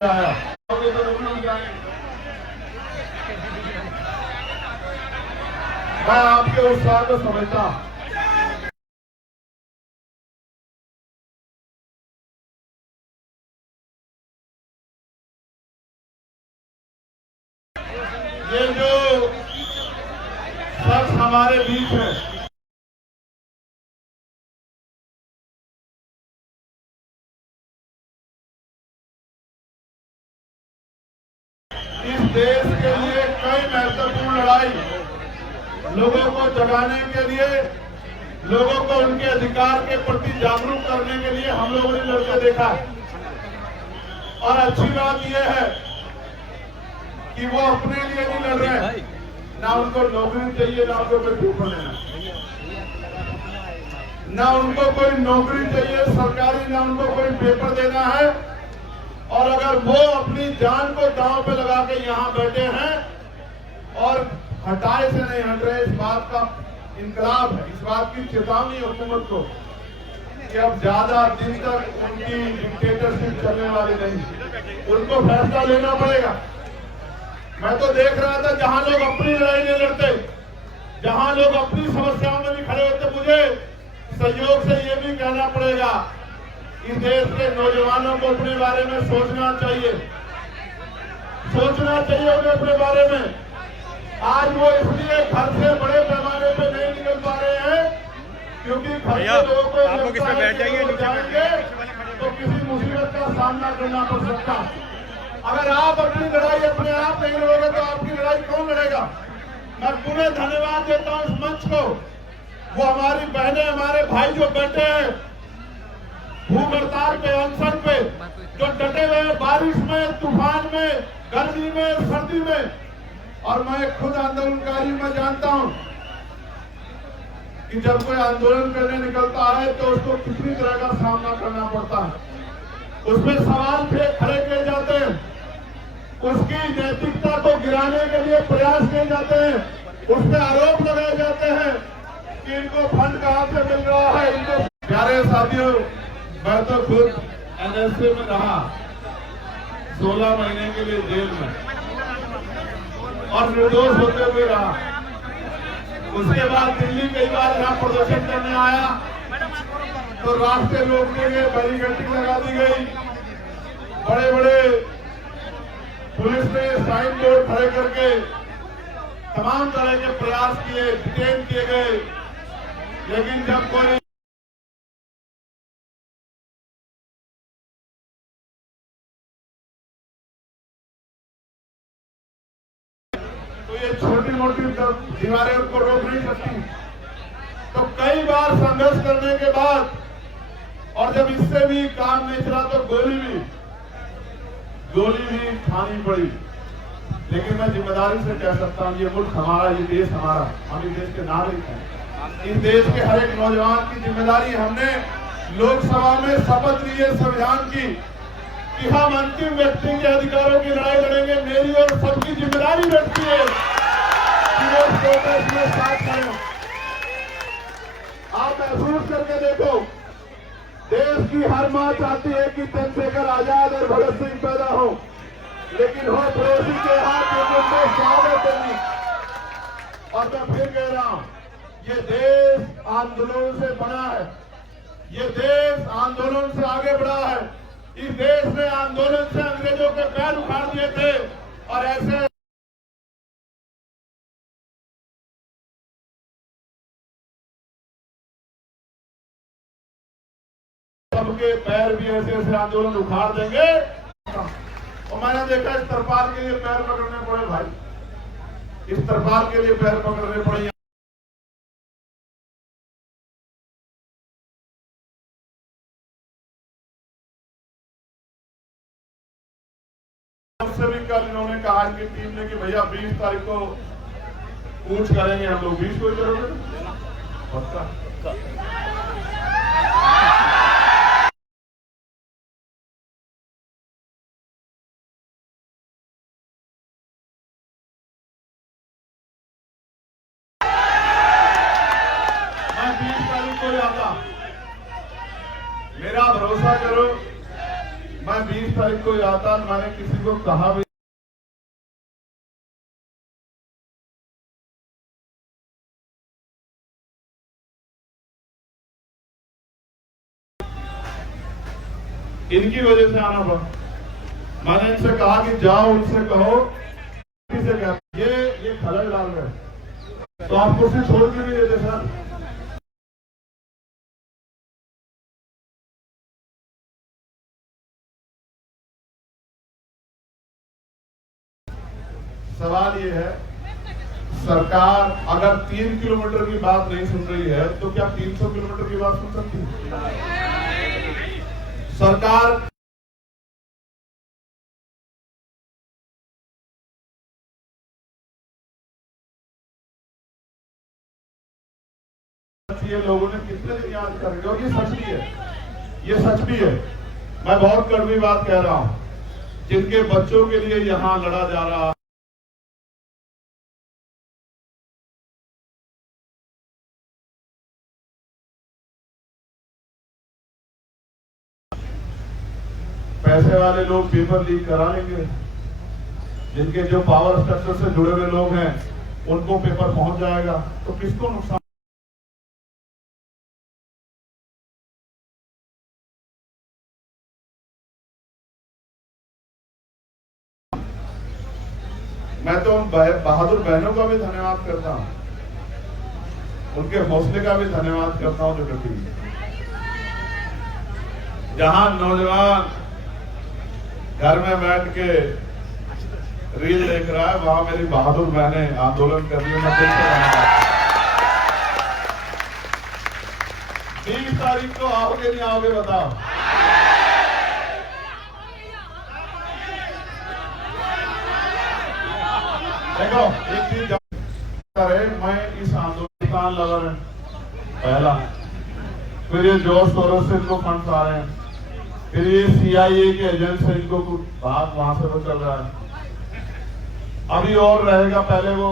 मैं आपके उत्साह को समझता हूं। ये जो शख्स हमारे बीच है, इस देश के लिए कई महत्वपूर्ण लड़ाई, लोगों को जगाने के लिए, लोगों को उनके अधिकार के प्रति जागरूक करने के लिए हम लोगों ने लड़के देखा। और अच्छी बात यह है कि वो अपने लिए नहीं लड़ रहे, ना उनको नौकरी चाहिए, ना उनको कोई पेपर लेना, ना उनको कोई नौकरी चाहिए सरकारी, ना उनको कोई पेपर देना है। और अगर वो अपनी जान को दांव पे लगा के यहाँ बैठे हैं और हटाए से नहीं हट रहे, इस बात का इनकलाब है, इस बात की चेतावनी हुकूमत को कि अब ज्यादा दिन तक उनकी डिक्टेटरशिप चलने वाली नहीं, उनको फैसला लेना पड़ेगा। मैं तो देख रहा था जहां लोग अपनी लड़ाई नहीं लड़ते, जहां लोग अपनी समस्याओं में नहीं खड़े होते, मुझे सहयोग से ये भी कहना पड़ेगा, इस देश के नौजवानों को अपने बारे में सोचना चाहिए उन्हें अपने बारे में। आज वो इसलिए घर से बड़े पैमाने पे नहीं निकल पा रहे हैं क्योंकि घर के लोगों को जाएंगे तो किसी मुसीबत का सामना करना पड़ सकता। अगर आप अपनी लड़ाई अपने आप नहीं लड़ोगे तो आपकी लड़ाई कौन लड़ेगा। मैं पुनः धन्यवाद देता हूं इस मंच को, वो हमारी बहनें, हमारे भाई जो बैठे हैं भूख हड़ताल पे, अनशन पे, जो डटे हुए बारिश में, तूफान में, गर्मी में, सर्दी में। और मैं खुद आंदोलनकारी, मैं जानता हूं कि जब कोई आंदोलन करने निकलता है तो उसको कितनी तरह का सामना करना पड़ता है, उसमें सवाल खड़े किए जाते हैं, उसकी नैतिकता को गिराने के लिए प्रयास किए जाते हैं, उस पर आरोप लगाए जाते हैं कि इनको फंड कहां से मिल रहा है, इनको। प्यारे साथियों, मैं तो खुद एनएसए में रहा 16 महीने के लिए जेल में और निर्दोष होते हुए रहा। उसके बाद दिल्ली कई बार यहाँ प्रदर्शन करने आया तो रास्ते रोकने गए, बैरिकेडिंग लगा दी गई, बड़े बड़े पुलिस ने साइन बोर्ड खड़े करके तमाम तरह के प्रयास किए, डिटेन किए गए। लेकिन जब कोई तो ये छोटी मोटी दीवारें उनको रोक नहीं सकती। तो कई बार संघर्ष करने के बाद और जब इससे भी काम नहीं चला तो गोली भी खानी पड़ी। लेकिन मैं जिम्मेदारी से कह सकता हूं, ये मुल्क हमारा, ये देश हमारा, हम इस देश के नागरिक हैं। इस देश के हर एक नौजवान की जिम्मेदारी, हमने लोकसभा में शपथ ली है संविधान की कि हम अंतिम व्यक्ति के अधिकारों की लड़ाई लड़ेंगे। मेरी और सबकी जिम्मेदारी रहती है कि वो इस प्रोटेस्ट में साथ करें। आप महसूस करके देखो, देश की हर मां चाहती है कि चंद्रशेखर आजाद और भगत सिंह पैदा हो, लेकिन हो पड़ोसी के हाथ में स्वागत नहीं। और मैं फिर कह रहा हूं, ये देश आंदोलन से बना है, ये देश आंदोलन से आगे बढ़ा है। इस देश ने आंदोलन से अंग्रेजों के पैर उखाड़ दिए थे और ऐसे सबके पैर भी ऐसे ऐसे आंदोलन उखाड़ देंगे। और मैंने देखा इस तरपाल के लिए पैर पकड़ने पड़े भाई, इस तरपाल के लिए पैर पकड़ने पड़े। उससे भी कल इन्होंने कहा कि टीम ने कि भैया 20 तारीख को पूछ करेंगे हम लोग। 20 को ही करोगे पक्का? मैं 20 तारीख को आता, मेरा भरोसा करो, मैं 20 तारीख तारीख को याद था, मैंने किसी को कहा भी इनकी वजह से आना पड़ा। मैंने इनसे कहा कि जाओ उनसे कहो से क्या ये खलल डाल रहे, तो आप कुर्सी छोड़ के नहीं देते सर। सवाल ये है, सरकार अगर 3 किलोमीटर की बात नहीं सुन रही है तो क्या 300 किलोमीटर की बात सुन सकती है? सरकार ये लोगों ने कितने दिन याद करेंगे, और ये सच भी है, ये सच भी है। मैं बहुत कड़वी बात कह रहा हूं, जिनके बच्चों के लिए यहां लड़ा जा रहा है, पैसे वाले लोग पेपर लीक करा लेंगे, जिनके जो पावर स्ट्रक्चर से जुड़े हुए लोग हैं उनको पेपर पहुंच जाएगा, तो किसको नुकसान? मैं तो उन बहादुर बहनों का भी धन्यवाद करता हूं, उनके हौसले का भी धन्यवाद करता हूं जो डटी। जहां नौजवान घर में बैठ के रील देख रहा है, वहां मेरी बहादुर बहनें आंदोलन कर रही है। मैं दिल से धन्यवाद। 20 तारीख को आओगे नहीं आओगे बताओ? देखो एक चीज करे, मैं इस आंदोलन लगा है पहला, फिर ये जोश तोरस से इनको फंड्स आ रहे हैं, फिर ये CIA के एजेंट से इनको कुछ बात वहां से तो चल रहा है, अभी और रहेगा। पहले वो